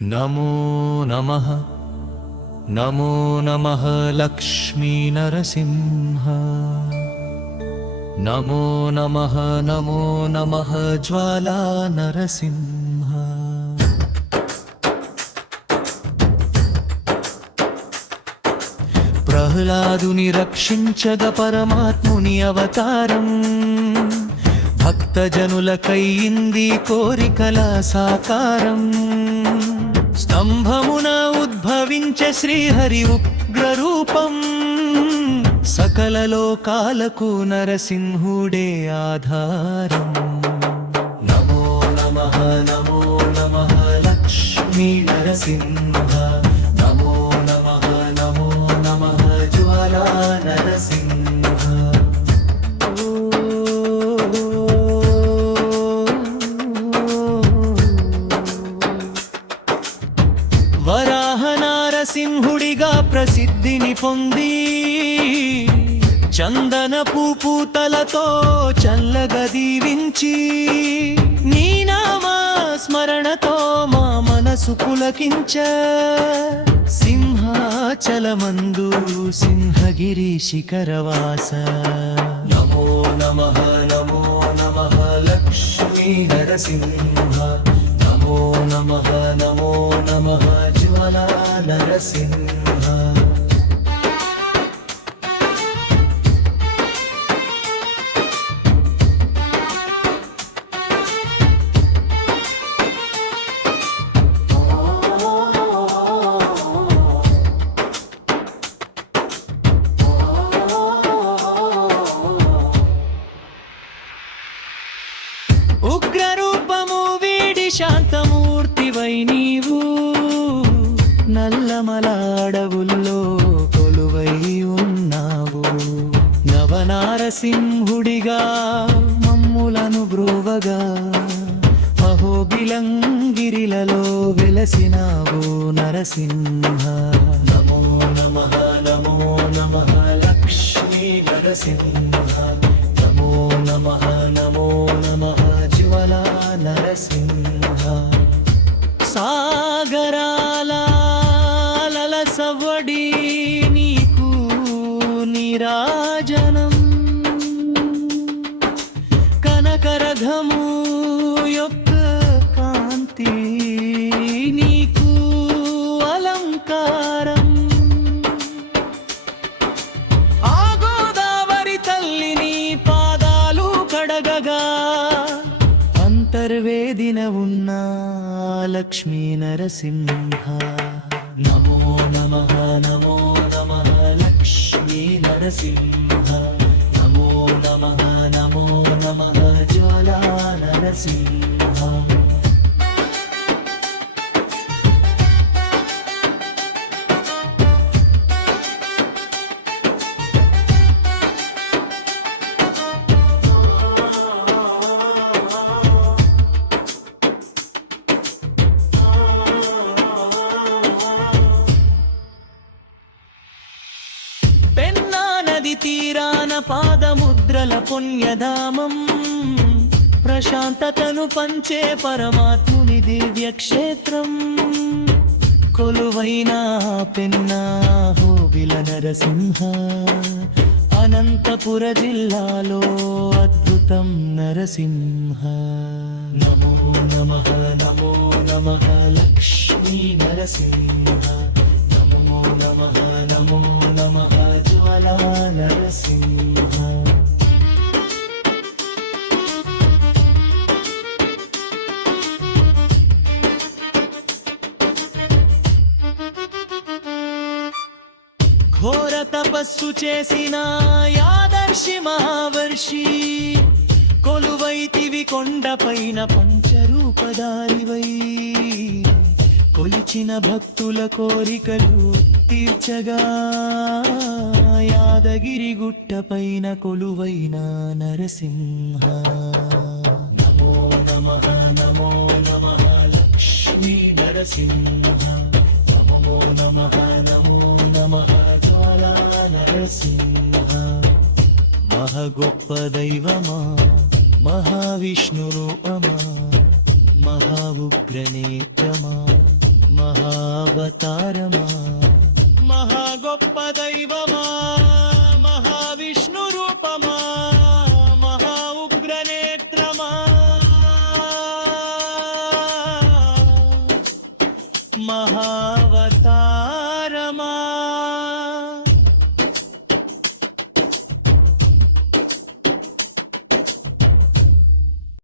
నమో నమః నమో నమః లక్ష్మీ నరసింహ నమో నమః నమో నమః జ్వాలా నరసింహ ప్రహ్లాదుని రక్షించగ పరమాత్ముని అవతారం భక్తజనులకై ఇంది కోరికల సాకారం స్తంభమున ఉద్భవించే శ్రీహరి ఉగ్రరూపం సకల లోకాలకు నరసింహుడే ఆధారం నమో నమః నమో నమః లక్ష్మీ నరసింహ నమో నమః నమో నమః జ్వాలా నరసింహ వరాహ నారసింహుడిగా ప్రసిద్ధిని పొంది చందనపు పూతలతో చల్లగా దీవించి నీ నామా స్మరణతో మా మనసు పులకించ సింహాచలమందు సింహగిరి శిఖరవాస నమో నమః నమో నమః లక్ష్మీ నరసింహ నమో నమః నమో నమః జ్వాలా నరసింహ ఉగ్రరూపము వీడి శాంతమూర్తివై నీవు నల్లమల అడవుల్లో కొలువై ఉన్నావు నవనారసింహుడిగా మమ్ములను బ్రోవగా అహోబిలంగిరిలలో వెలసినావు నరసింహ నమో నమః నమో నమః లక్ష్మీ నరసింహ నమో నమః నమో నమః జ్వాలా నరసింహ సాగరాల సవ్వడి నీకు నీరాజనం కనకరథము యొక్క కాంతి నీకు అలంకారం ఆ గోదావరి తల్లిని పాదాలు కడగగా అంతర్వేదిన ఉన్న లక్ష్మీ నరసింహ నమో నమః నమో నమః లక్ష్మీ నరసింహ నమో నమః నమో నమః జ్వాలా నరసింహ నది తీరాన పాదముద్రల పుణ్యధామం ప్రశాంతతను పంచే పరమాత్ముని దివ్యక్షేత్రం కొలువైన పెన్నా హోబిల నరసింహ అనంతపుర జిల్లాలో అద్భుతం నరసింహ నమో నమః నమో నమః లక్ష్మీ నరసింహ నమో నమః నమో నమః జ్వాలా నరసింహ ఘోర తపస్సు చేసిన యాదర్శి మహావర్షి కొలువైతివి కొండపైన పంచరూపధారివై కొలిచిన భక్తుల కోరికలు తీర్చగా యాదగిరి గుట్టపైన కొలువైన నరసింహ నమో నమః నమో నమః లక్ష్మీ నరసింహ నమో నమః నమో నమః జ్వాలా నరసింహ మహా గొప్ప దైవమా మహావిష్ణు రూపమా మహా ఉగ్రనేత్రమా మహావతారమా మహా గొప్ప దైవమా మహావిష్ణు రూపమా మహా ఉగ్రనేత్రమా మహా